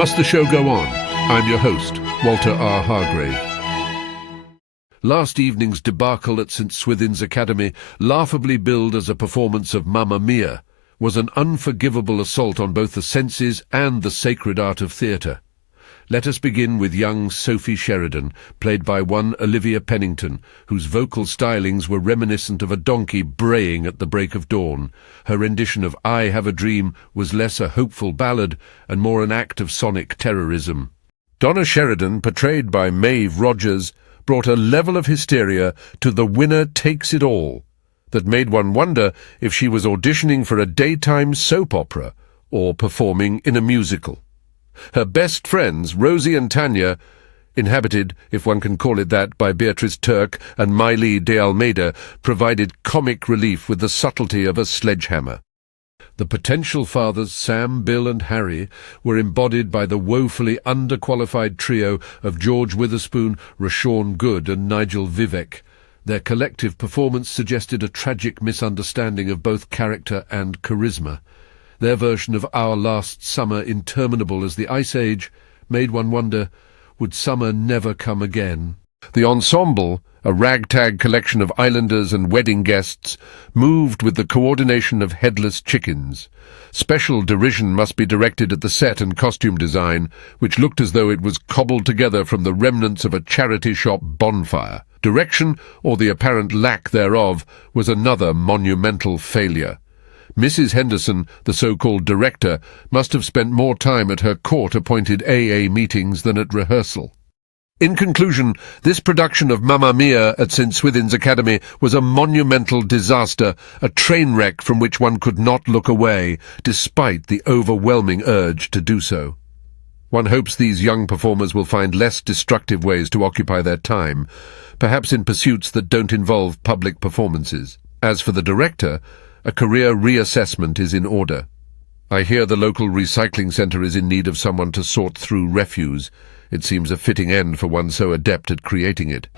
Must the show go on? I'm your host, Walter R. Hargrave. Last evening's debacle at St. Swithin's Academy, laughably billed as a performance of Mamma Mia, was an unforgivable assault on both the senses and the sacred art of theatre. Let us begin with young Sophie Sheridan, played by one Olivia Pennington, whose vocal stylings were reminiscent of a donkey braying at the break of dawn. Her rendition of I Have a Dream was less a hopeful ballad and more an act of sonic terrorism. Donna Sheridan, portrayed by Maeve Rogers, brought a level of hysteria to The Winner Takes It All that made one wonder if she was auditioning for a daytime soap opera or performing in a musical. Her best friends, Rosie and Tanya, inhabited, if one can call it that, by Beatrice Turk and Miley de Almeida, provided comic relief with the subtlety of a sledgehammer. The potential fathers, Sam, Bill and Harry, were embodied by the woefully underqualified trio of George Witherspoon, Rashawn Good and Nigel Vivek. Their collective performance suggested a tragic misunderstanding of both character and charisma. Their version of Our Last Summer, interminable as the Ice Age, made one wonder, would summer never come again? The ensemble, a ragtag collection of islanders and wedding guests, moved with the coordination of headless chickens. Special derision must be directed at the set and costume design, which looked as though it was cobbled together from the remnants of a charity shop bonfire. Direction, or the apparent lack thereof, was another monumental failure. Mrs. Henderson, the so-called director, must have spent more time at her court-appointed AA meetings than at rehearsal. In conclusion, this production of Mamma Mia at St. Swithin's Academy was a monumental disaster, a train wreck from which one could not look away, despite the overwhelming urge to do so. One hopes these young performers will find less destructive ways to occupy their time, perhaps in pursuits that don't involve public performances. As for the director, a career reassessment is in order. I hear the local recycling centre is in need of someone to sort through refuse. It seems a fitting end for one so adept at creating it.